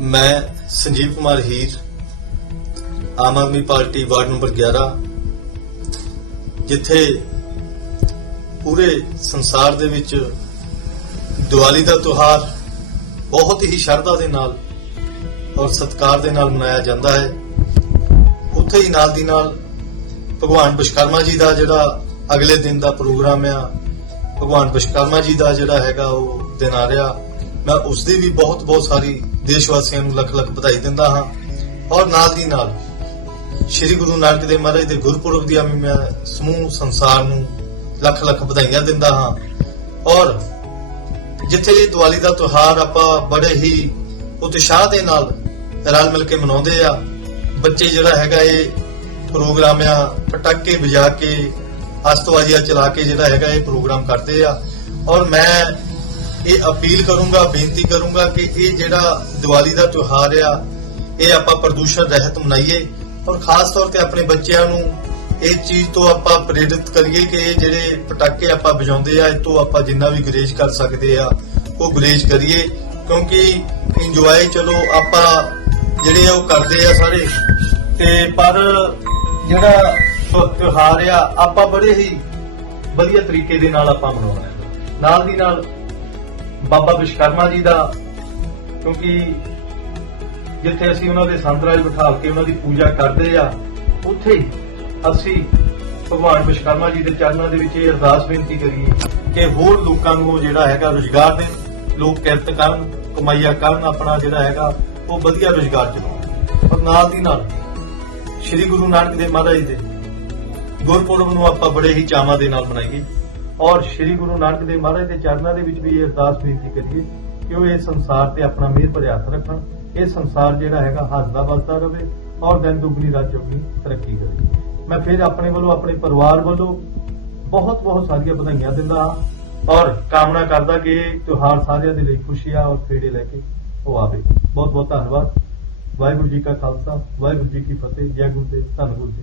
ਮੈਂ Sanjeev Kumar Heer, Aam Aadmi Party ward number 11 ਜਿੱਥੇ ਪੂਰੇ ਸੰਸਾਰ ਦੇ ਵਿੱਚ ਦੀਵਾਲੀ ਦਾ ਤਿਉਹਾਰ ਬਹੁਤ ਹੀ ਸ਼ਰਧਾ ਦੇ ਨਾਲ ਔਰ ਸਤਿਕਾਰ ਦੇ ਨਾਲ ਮਨਾਇਆ ਜਾਂਦਾ ਹੈ। ਉੱਥੇ ਹੀ ਨਾਲ ਦੀ ਨਾਲ ਭਗਵਾਨ ਵਿਸ਼ਕਰਮਾ ਜੀ ਦਾ ਜਿਹੜਾ ਅਗਲੇ ਦਿਨ ਦਾ ਪ੍ਰੋਗਰਾਮ ਆ, ਭਗਵਾਨ ਵਿਸ਼ਕਰਮਾ ਜੀ ਦਾ ਜਿਹੜਾ ਹੈਗਾ ਉਹ ਦਿਨ ਆ ਰਿਹਾ। ਮੈਂ ਉਸ ਦੀ ਵੀ ਬਹੁਤ ਬਹੁਤ ਸਾਰੀ ਦੇਸ਼ ਵਾਸੀਆਂ ਨੂੰ ਲੱਖ ਲੱਖ ਵਧਾਈ ਦਿੰਦਾ ਹਾਂ ਔਰ ਨਾਲ ਦੀ ਨਾਲ ਸ੍ਰੀ ਗੁਰੂ ਨਾਨਕ ਦੇਵ ਮਹਾਰਾਜ ਦੇ ਗੁਰਪੁਰਬ ਦੀਆਂ ਵੀ ਮੈਂ ਸਮੂਹ ਸੰਸਾਰ ਨੂੰ ਲੱਖ ਲੱਖ ਵਧਾਈਆਂ ਦਿੰਦਾ ਹਾਂ ਔਰ ਜਿੱਥੇ ਇਹ ਦੀਵਾਲੀ ਦਾ ਤਿਉਹਾਰ ਆਪਾਂ ਬੜੇ ਹੀ ਉਤਸ਼ਾਹ ਦੇ ਨਾਲ ਰਲ ਮਿਲ ਕੇ ਮਨਾਉਂਦੇ ਆ, ਬੱਚੇ ਜਿਹੜਾ ਹੈਗਾ ਇਹ ਪ੍ਰੋਗਰਾਮ ਆ, ਪਟਾਕੇ ਵਜਾ ਕੇ, ਅਸਤਵਾਜੀਆਂ ਚਲਾ ਕੇ ਜਿਹੜਾ ਹੈਗਾ ਇਹ ਪ੍ਰੋਗਰਾਮ ਕਰਦੇ ਆ। ਔਰ ਮੈਂ ਇਹ ਅਪੀਲ ਕਰੂੰਗਾ, ਬੇਨਤੀ ਕਰੂੰਗਾ ਕਿ ਇਹ ਜਿਹੜਾ ਦੀਵਾਲੀ ਦਾ ਤਿਉਹਾਰ ਆ, ਇਹ ਆਪਾਂ ਪ੍ਰਦੂਸ਼ਣ ਰਹਿਤ ਮਨਾਈਏ ਔਰ ਖਾਸ ਤੌਰ ਤੇ ਆਪਣੇ ਬੱਚਿਆਂ ਨੂੰ ਇਹ ਚੀਜ਼ ਤੋਂ ਆਪਾਂ ਪ੍ਰੇਰਿਤ ਕਰੀਏ ਕਿ ਇਹ ਜਿਹੜੇ ਪਟਾਕੇ ਆਪਾਂ ਵਜਾਉਂਦੇ ਆ, ਇਹ ਤੋਂ ਆਪਾਂ ਜਿੰਨਾ ਵੀ ਗੁਰੇਜ਼ ਕਰ ਸਕਦੇ ਆ, ਉਹ ਗੁਰੇਜ਼ ਕਰੀਏ ਕਿਉਂਕਿ ਇੰਜੋਏ ਚਲੋ ਆਪਾਂ ਜਿਹੜੇ ਉਹ ਕਰਦੇ ਆ ਸਾਰੇ। ਤੇ ਪਰ ਜਿਹੜਾ ਤਿਉਹਾਰ ਆ, ਆਪਾਂ ਬੜੇ ਹੀ ਵਧੀਆ ਤਰੀਕੇ ਦੇ ਨਾਲ ਆਪਾਂ ਮਨਾਉਣਾ ਨਾਲ ਦੀ ਨਾਲ ਬਾਬਾ ਵਿਸ਼ਕਰਮਾ ਜੀ ਦਾ, ਕਿਉਂਕਿ ਜਿੱਥੇ ਅਸੀਂ ਉਹਨਾਂ ਦੇ ਸੰਤਰਾਜ ਬਿਠਾ ਕੇ ਉਹਨਾਂ ਦੀ ਪੂਜਾ ਕਰਦੇ ਆ, ਉੱਥੇ ਅਸੀਂ ਭਗਵਾਨ ਵਿਸ਼ਕਰਮਾ ਜੀ ਦੇ ਚਰਨਾਂ ਦੇ ਵਿੱਚ ਇਹ ਅਰਦਾਸ ਬੇਨਤੀ ਕਰੀਏ ਕਿ ਹੋਰ ਲੋਕਾਂ ਨੂੰ ਜਿਹੜਾ ਹੈਗਾ ਰੁਜ਼ਗਾਰ ਦੇਣ, ਲੋਕ ਕਿਰਤ ਕਰਨ, ਕਮਾਈਆ ਕਰਨ ਆਪਣਾ ਜਿਹੜਾ ਹੈਗਾ, ਉਹ ਵਧੀਆ ਰੁਜ਼ਗਾਰ ਚਲਾਉਣ। ਔਰ ਨਾਲ ਦੀ ਨਾਲ ਸ੍ਰੀ ਗੁਰੂ ਨਾਨਕ ਦੇਵ ਮਹਾਰਾਜ ਜੀ ਦੇ ਗੁਰਪੁਰਬ ਨੂੰ ਆਪਾਂ ਬੜੇ ਹੀ ਚਾਵਾਂ ਦੇ ਨਾਲ ਮਨਾਈਏ। ਔਰ ਸ੍ਰੀ ਗੁਰੂ ਨਾਨਕ ਦੇਵ ਮਹਾਰਾਜ ਦੇ ਚਰਨਾਂ ਦੇ ਵਿੱਚ ਵੀ ਇਹ ਅਰਦਾਸ ਬੇਨਤੀ ਕਰੀਏ ਕਿ ਉਹ ਇਸ ਸੰਸਾਰ ਤੇ ਆਪਣਾ ਮਿਹਰ ਭਰਿਆ ਹੱਥ ਰੱਖਣ, ਇਹ ਸੰਸਾਰ ਜਿਹੜਾ ਹੈਗਾ ਹੱਸਦਾ ਵੱਸਦਾ ਰਹੇ ਔਰ ਦਿਨ ਦੁਗਣੀ ਰਾਤ ਚੌਗਣੀ ਤਰੱਕੀ ਕਰੇ। ਮੈਂ ਫਿਰ ਆਪਣੇ ਵੱਲੋਂ, ਆਪਣੇ ਪਰਿਵਾਰ ਵੱਲੋਂ ਬਹੁਤ ਬਹੁਤ ਸਾਰੀਆਂ ਵਧਾਈਆਂ ਦਿੰਦਾ ਹਾਂ ਔਰ ਕਾਮਨਾ ਕਰਦਾ ਕਿ ਇਹ ਤਿਉਹਾਰ ਸਾਰਿਆਂ ਦੇ ਲਈ ਖੁਸ਼ੀਆਂ ਔਰ ਖੇੜੇ ਲੈ ਕੇ ਉਹ ਆਵੇ। ਬਹੁਤ ਬਹੁਤ ਧੰਨਵਾਦ। ਵਾਹਿਗੁਰੂ ਜੀ ਕਾ ਖਾਲਸਾ, ਵਾਹਿਗੁਰੂ ਜੀ ਕੀ ਫਤਿਹ, ਜੈ ਗੁਰੂ ਦੇਵ ਧੰਨ ਗੁਰੂ ਜੀ